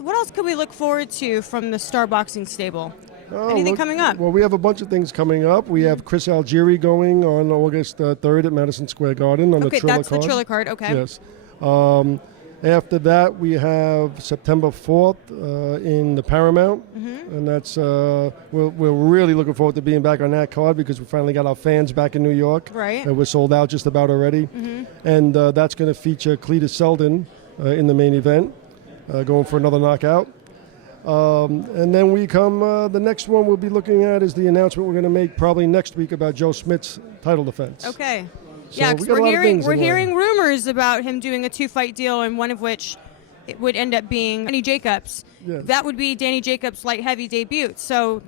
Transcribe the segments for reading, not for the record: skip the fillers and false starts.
What else could we look forward to from the Star Boxing stable? Anything coming up? Well, we have a bunch of things coming up. We have Chris Algieri going on August 3rd at Madison Square Garden on the Triller card. Okay, that's the Triller card. Okay. Yes. After that, we have September 4th in the Paramount, and that's we're really looking forward to being back on that card because we finally got our fans back in New York. Right. And we're sold out just about already. And that's going to feature Cletus Selden in the main event, going for another knockout. And then we come, the next one we'll be looking at is the announcement we're going to make probably next week about Joe Smith's title defense. Okay. So yeah, because we're hearing rumors about him doing a 2-fight deal, and one of which it would end up being Danny Jacobs. Yes. That would be Danny Jacobs' light heavy debut. So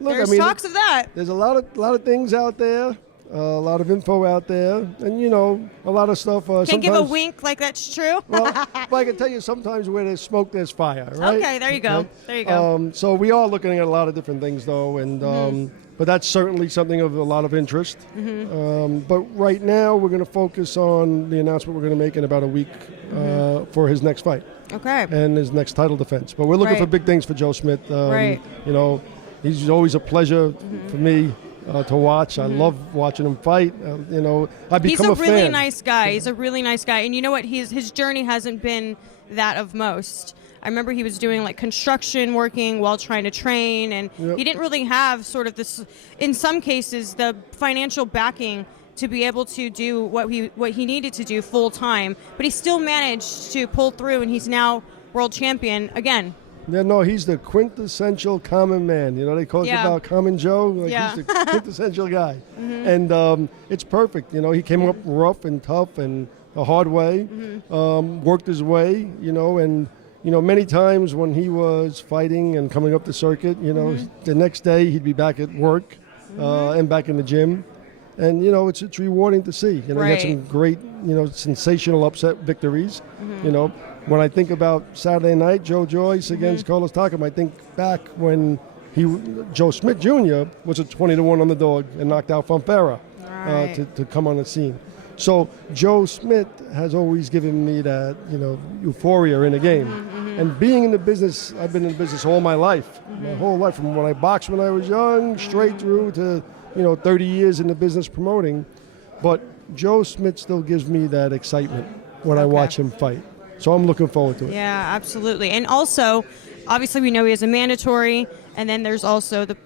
Look, there's talks of that. There's a lot of things out there, a lot of info out there, and a lot of stuff. Can't give a wink like that's true. Well, I can tell you sometimes where there's smoke, there's fire. Right? Okay, there you go. Okay? There you go. So we are looking at a lot of different things, though, and but that's certainly something of a lot of interest. But right now, we're going to focus on the announcement we're going to make in about a week for his next fight. Okay. And his next title defense. But we're looking for big things for Joe Smith. He's always a pleasure for me to watch. I love watching him fight. I've become a fan. He's a really nice guy. He's a really nice guy. And you know what? His journey hasn't been that of most. I remember he was doing like construction working while trying to train, and he didn't really have sort of this, in some cases, the financial backing to be able to do what he needed to do full time. But he still managed to pull through, and he's now world champion again. Yeah, no, he's the quintessential common man. They call it about Common Joe. He's the quintessential guy. And it's perfect. He came up rough and tough and the hard way, worked his way, and many times when he was fighting and coming up the circuit, the next day he'd be back at work and back in the gym. And, it's rewarding to see. He had some great, sensational upset victories. When I think about Saturday night, Joe Joyce against Carlos Takam, I think back when Joe Smith Jr. was a 20-1 underdog and knocked out Fonfara to come on the scene. So Joe Smith has always given me that, euphoria in the game. And being in the business, I've been in the business all my life, my whole life, from when I boxed when I was young, straight through to, 30 years in the business promoting. But Joe Smith still gives me that excitement when I watch him fight. So I'm looking forward to it. Yeah, absolutely. And also, obviously we know he has a mandatory, and then there's also the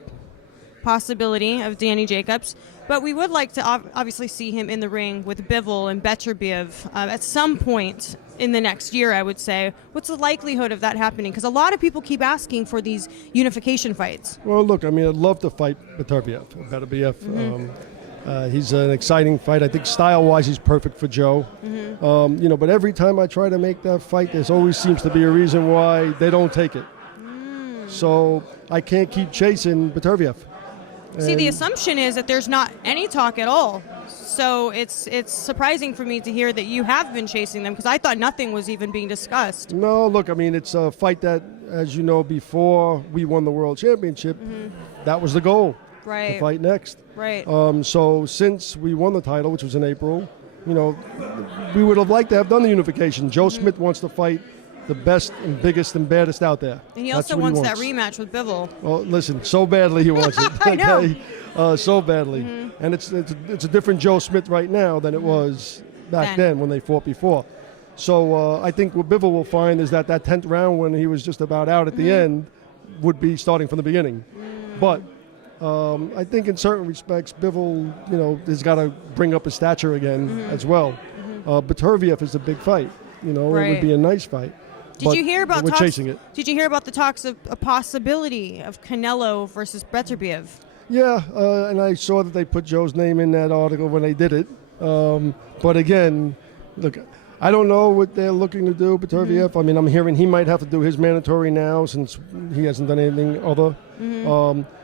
possibility of Danny Jacobs. But we would like to obviously see him in the ring with Bivol and Beterbiev at some point in the next year, I would say. What's the likelihood of that happening? Because a lot of people keep asking for these unification fights. Well, look, I'd love to fight Beterbiev. He's an exciting fight. I think style-wise he's perfect for Joe. But every time I try to make that fight, there always seems to be a reason why they don't take it. So I can't keep chasing Beterbiev. See, the assumption is that there's not any talk at all. So it's surprising for me to hear that you have been chasing them, because I thought nothing was even being discussed. No, look, it's a fight that, as you know, before we won the World Championship, that was the goal. Right. To fight next. Right. So since we won the title, which was in April, we would have liked to have done the unification. Joe Smith wants to fight the best and biggest and baddest out there. And he also wants that rematch with Bivol. Well, listen, so badly he wants it. I know. So badly. And it's a different Joe Smith right now than it was back then when they fought before. So I think what Bivol will find is that 10th round, when he was just about out at the end, would be starting from the beginning. But I think in certain respects, Bivol, has got to bring up his stature again as well. Beterbiev is a big fight. It would be a nice fight. Did you hear about chasing it? Did you hear about the talks of a possibility of Canelo versus Beterbiev? Yeah, and I saw that they put Joe's name in that article when they did it. But again, look, I don't know what they're looking to do, Beterbiev. I'm hearing he might have to do his mandatory now since he hasn't done anything other.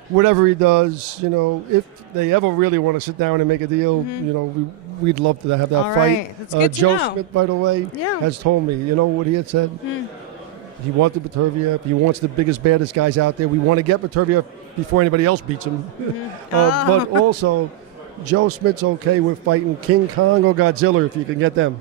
Whatever he does, if they ever really want to sit down and make a deal, we'd love to have that fight. That's good to Joe know. Smith, by the way, has told me, what he had said? He wanted Beterbiev. He wants the biggest, baddest guys out there. We want to get Beterbiev before anybody else beats him. But also, Joe Smith's okay with fighting King Kong or Godzilla if you can get them.